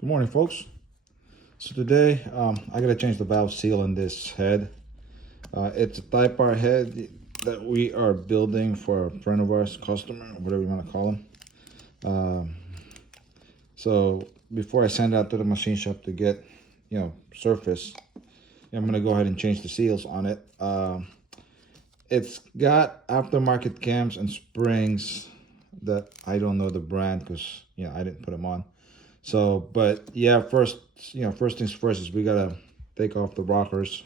Good morning, folks. So today, I gotta change the valve seal on this head. It's a Type R head that we are building for a friend of ours, customer, whatever you want to call him. So before I send it out to the machine shop to get, surface, I'm gonna go ahead and change the seals on it. It's got aftermarket cams and springs that I don't know the brand because I didn't put them on. So, but yeah, first things first is we gotta take off the rockers.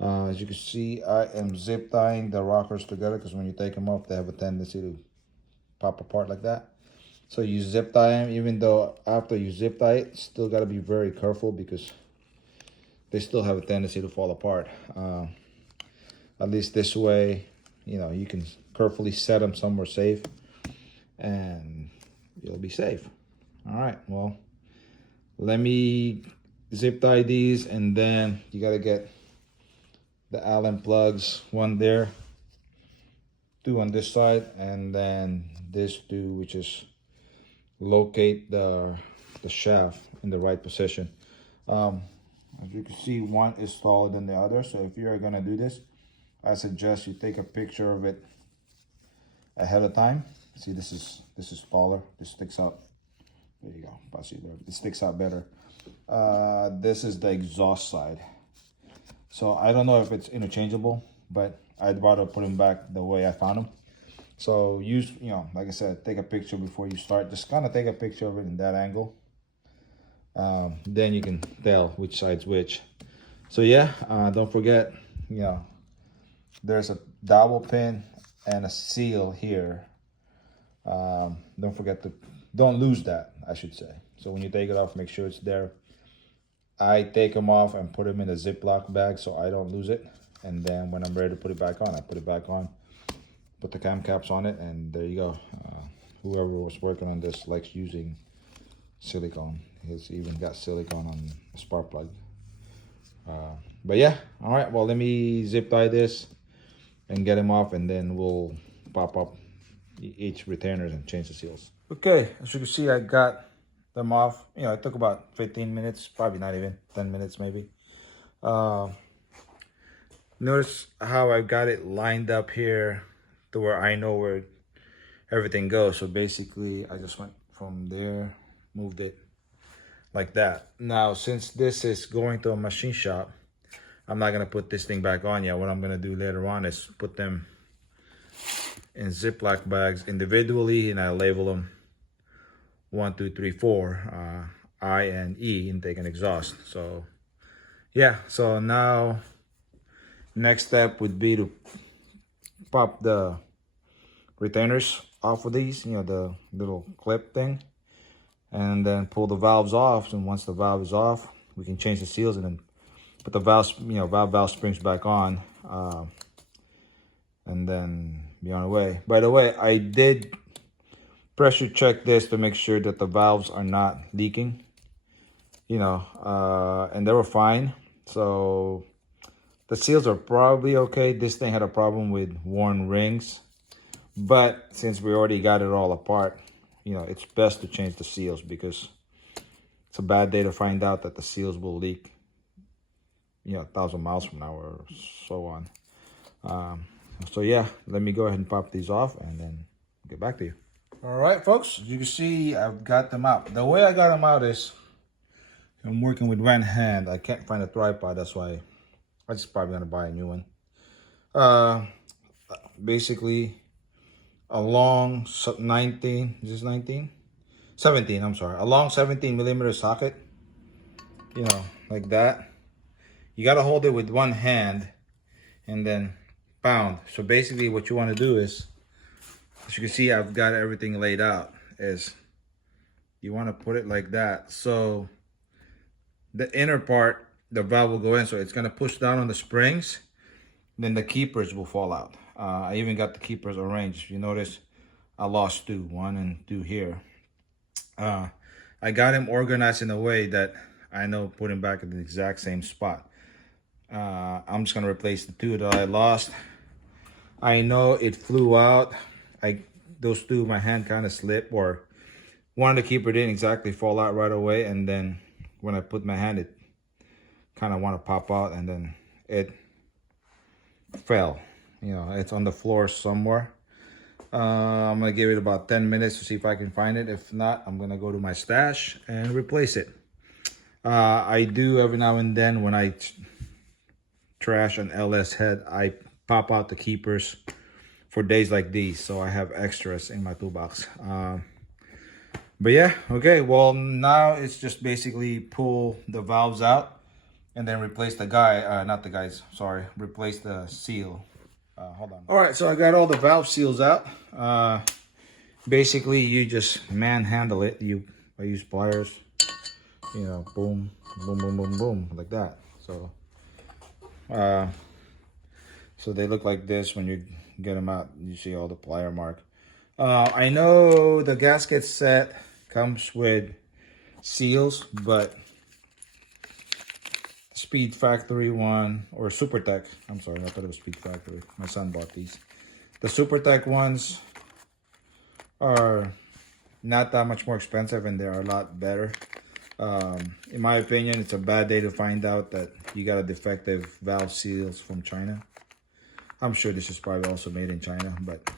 As you can see, I am zip tying the rockers together because when you take them off, they have a tendency to pop apart like that. So you zip tie them, even though after you zip tie it, still gotta be very careful because they still have a tendency to fall apart. At least this way, you can carefully set them somewhere safe and you'll be safe. All right, well, let me zip tie these, and then you gotta get the Allen plugs, one there, two on this side, and then this two, which is locate the shaft in the right position. As you can see, one is taller than the other, so if you're gonna do this, I suggest you take a picture of it ahead of time. See, this is taller, this sticks out. There you go, it sticks out better. This is the exhaust side. So I don't know if it's interchangeable, but I'd rather put them back the way I found them. So use, like I said, take a picture before you start. Just kind of take a picture of it in that angle. Then you can tell which side's which. So yeah, don't forget, there's a dowel pin and a seal here. Don't lose that, I should say. So when you take it off, make sure it's there. I take them off and put them in a Ziploc bag so I don't lose it. And then when I'm ready to put it back on, I put it back on, put the cam caps on it, and there you go. Whoever was working on this likes using silicone. He's even got silicone on the spark plug. But yeah, all right, well, let me zip tie this and get them off, and then we'll pop up each retainers and change the seals. Okay, as you can see, I got them off. It took about 15 minutes, probably not even 10 minutes maybe. Notice how I got it lined up here to where I know where everything goes. So basically, I just went from there, moved it like that. Now, since this is going to a machine shop, I'm not gonna put this thing back on yet. What I'm gonna do later on is put them in Ziploc bags individually, and I label them 1, 2, 3, 4, I and E, intake and exhaust. So yeah, so now next step would be to pop the retainers off of these, the little clip thing, and then pull the valves off. And once the valve is off, we can change the seals and then put the valves, valve springs back on, and then be on the way. By the way, I did pressure check this to make sure that the valves are not leaking, and they were fine. So the seals are probably okay. This thing had a problem with worn rings, but since we already got it all apart, it's best to change the seals because it's a bad day to find out that the seals will leak, 1,000 miles from now or so on. So yeah, let me go ahead and pop these off and then get back to you. All right, folks, as you can see, I've got them out. The way I got them out is I'm working with one hand. I can't find a tripod, that's why I'm just probably gonna buy a new one. Basically, a long 19, is this 19? 17, I'm sorry. A long 17 millimeter socket, like that. You gotta hold it with one hand and then pound. So basically what you wanna do is, as you can see, I've got everything laid out, is you wanna put it like that. So the inner part, the valve will go in, so it's gonna push down on the springs, then the keepers will fall out. I even got the keepers arranged. You notice I lost 2, 1 and 2 here. I got them organized in a way that I know put them back in the exact same spot. I'm just gonna replace the 2 that I lost. I know it flew out. Those 2, my hand kind of slipped, or One of the keeper didn't exactly fall out right away, and then when I put my hand, it kind of want to pop out, and then it fell. You know, it's on the floor somewhere. I'm gonna give it about 10 minutes to see if I can find it. If not, I'm gonna go to my stash and replace it. I do every now and then when I trash an LS head, I pop out the keepers for days like these, so I have extras in my toolbox. But yeah, okay, well now it's just basically pull the valves out and then replace the not the guys, sorry, replace the seal. Hold on. All right, so I got all the valve seals out. Basically you just manhandle it. I use pliers, you know, boom, boom, boom, boom, boom, like that. So so they look like this when you get them out. You see all the plier mark. I know the gasket set comes with seals, but Speed Factory one, or Super Tech, I'm sorry, I thought it was Speed Factory. My son bought these. The Super Tech ones are not that much more expensive, and they're a lot better. In my opinion, it's a bad day to find out that you got a defective valve seals from China. I'm sure this is probably also made in China, but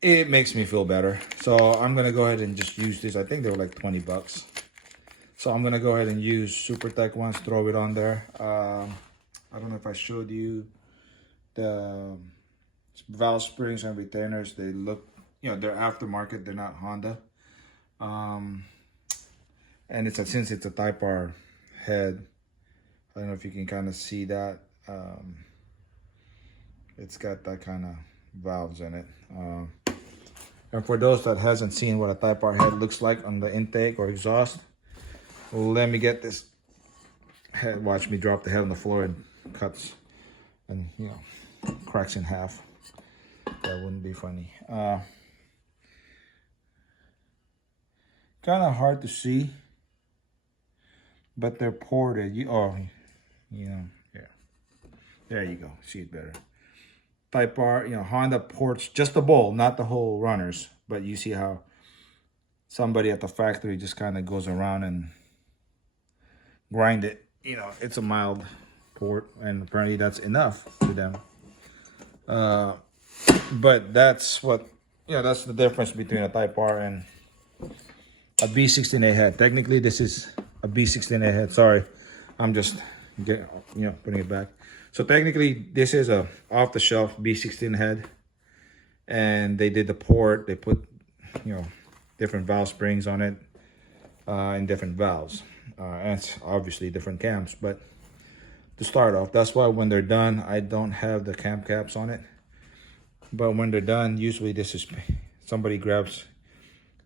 it makes me feel better. So I'm gonna go ahead and just use this. I think they were like 20 bucks. So I'm gonna go ahead and use Super Tech ones, throw it on there. I don't know if I showed you the valve springs and retainers. They look, you know, they're aftermarket, they're not Honda. And since it's a Type R head, I don't know if you can kind of see that. It's got that kind of valves in it. And for those that hasn't seen what a Type R head looks like on the intake or exhaust, let me get this head. Watch me drop the head on the floor and cuts and, you know, cracks in half. That wouldn't be funny. Kind of hard to see, but they're ported. You know, yeah. There you go. See it better. Type R, you know, Honda ports just the bowl, not the whole runners. But you see how somebody at the factory just kind of goes around and grind it. You know, it's a mild port, and apparently that's enough for them. But that's what, you know, that's the difference between a Type R and a B16A head. Technically, this is a B16A head. Sorry, I'm just putting it back. So technically, this is a off-the-shelf B16 head, and they did the port. They put, you know, different valve springs on it, and different valves, and it's obviously different cams. But to start off, that's why when they're done, I don't have the cam caps on it. But when they're done, usually this is, somebody grabs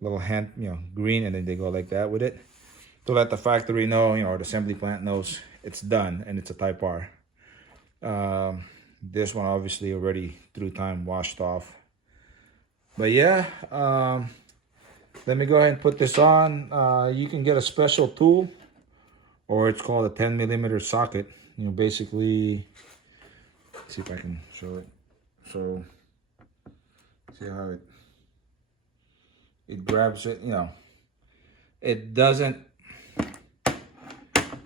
a little hand, you know, green, and then they go like that with it to let the factory know, you know, or the assembly plant knows it's done and it's a Type R. This one obviously already through time washed off. But yeah, let me go ahead and put this on. You can get a special tool, or it's called a 10mm socket. You know, basically, let's see if I can show it. So see how it grabs it, you know, it doesn't,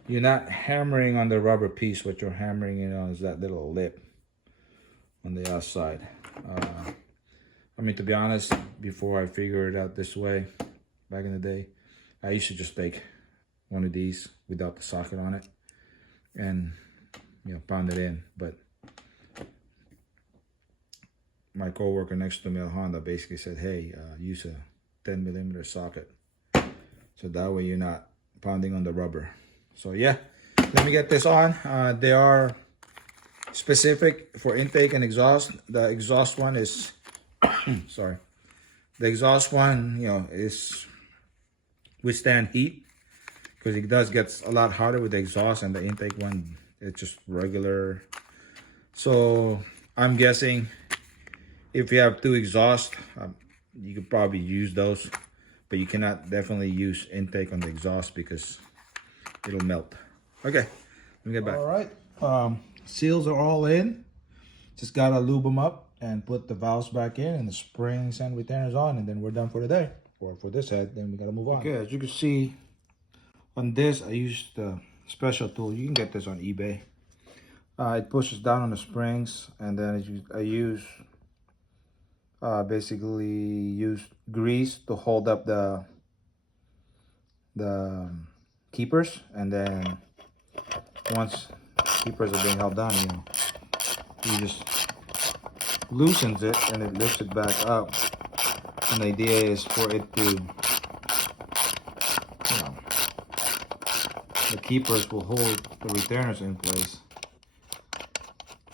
you're not hammering on the rubber piece. What you're hammering, you know, is that little lip on the outside. I mean, to be honest, before I figured it out this way, back in the day, I used to just take one of these without the socket on it and, you know, pound it in. But my coworker next to me at Honda basically said, hey, use a 10mm socket, so that way you're not pounding on the rubber. So yeah, let me get this on. They are specific for intake and exhaust. The exhaust one is sorry, the exhaust one, you know, is withstand heat, because it does get a lot hotter with the exhaust, and the intake one, it's just regular. So I'm guessing if you have two exhausts, you could probably use those, but you cannot definitely use intake on the exhaust because it'll melt. Okay, let me get back. All right, seals are all in. Just gotta lube them up and put the valves back in and the springs and retainers on, and then we're done for the day. for this head, then we gotta move on. Okay, as you can see on this, I used the special tool. You can get this on eBay. It pushes down on the springs, and then I use basically use grease to hold up the keepers, and then once keepers are being held down, you just loosens it and it lifts it back up. And the idea is for it to, the keepers will hold the retainers in place,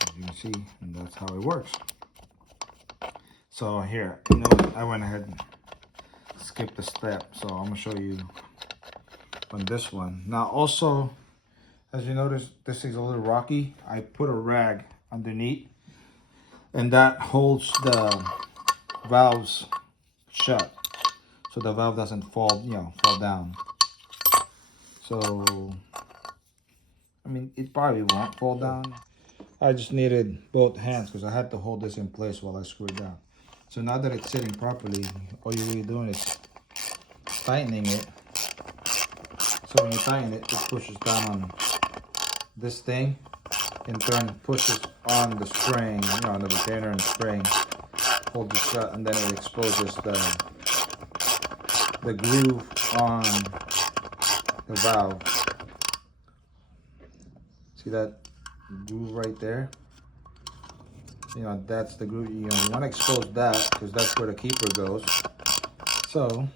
as you can see, and that's how it works. So here, I went ahead and skipped a step, so I'm gonna show you on this one. Now also, as you notice, this thing's a little rocky. I put a rag underneath, and that holds the valves shut, so the valve doesn't fall down. So I mean, it probably won't fall down. I just needed both hands because I had to hold this in place while I screw it down. So now that it's sitting properly, all you're really doing is tightening it. So when you tighten it, it pushes down on this thing, in turn pushes on the spring, on the retainer and spring, holds it shut, and then it exposes the groove on the valve. See that groove right there? That's the groove. You want to expose that because that's where the keeper goes. So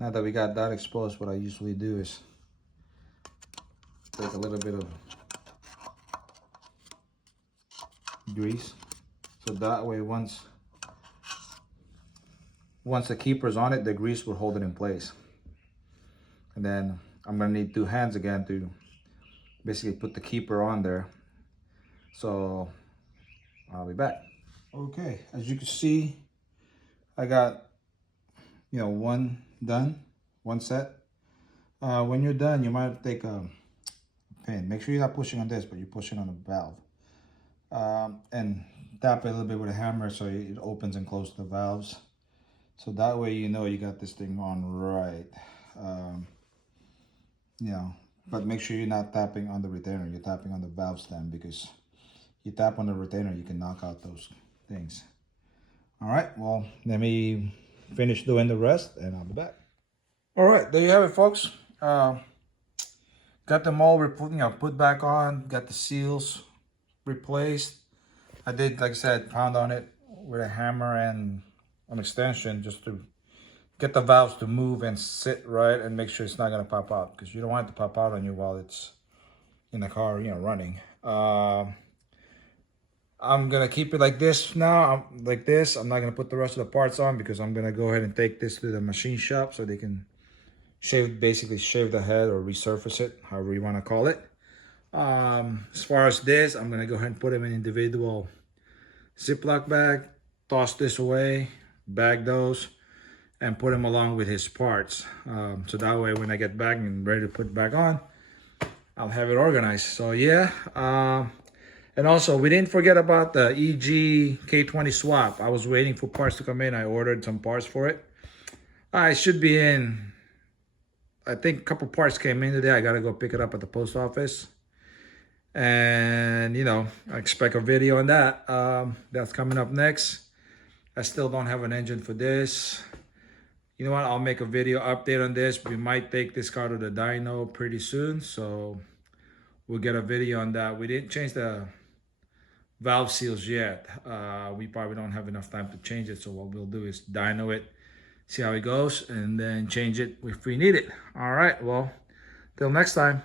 now that we got that exposed, what I usually do is take a little bit of grease, so that way once the keeper's on it, the grease will hold it in place. And then I'm gonna need two hands again to basically put the keeper on there. So I'll be back. Okay, as you can see, I got one done, one set. When you're done, you might take a pin. Make sure you're not pushing on this, but you're pushing on the valve. And tap it a little bit with a hammer so it opens and closes the valves. So that way you got this thing on right. But make sure you're not tapping on the retainer. You're tapping on the valve stem, because you tap on the retainer, you can knock out those things. All right, well, let me finish doing the rest and I'll be back. All right, there you have it, folks. Got them all put back on, got the seals replaced. I did, like I said, pound on it with a hammer and an extension just to get the valves to move and sit right and make sure it's not going to pop out, because you don't want it to pop out on you while it's in the car, running. I'm going to keep it like this now, like this. I'm not going to put the rest of the parts on because I'm going to go ahead and take this to the machine shop so they can basically shave the head or resurface it, however you want to call it. As far as this, I'm going to go ahead and put them in individual Ziploc bag, toss this away, bag those, and put them along with his parts. So that way when I get back and ready to put it back on, I'll have it organized. So yeah, and also we didn't forget about the EG K20 swap. I was waiting for parts to come in. I ordered some parts for it. It should be in. I think a couple parts came in today. I gotta go pick it up at the post office. And I expect a video on that. That's coming up next. I still don't have an engine for this. You know what? I'll make a video update on this. We might take this car to the dyno pretty soon, so we'll get a video on that. We didn't change the valve seals yet. We probably don't have enough time to change it, so what we'll do is dyno it, see how it goes, and then change it if we need it. All right, well, till next time.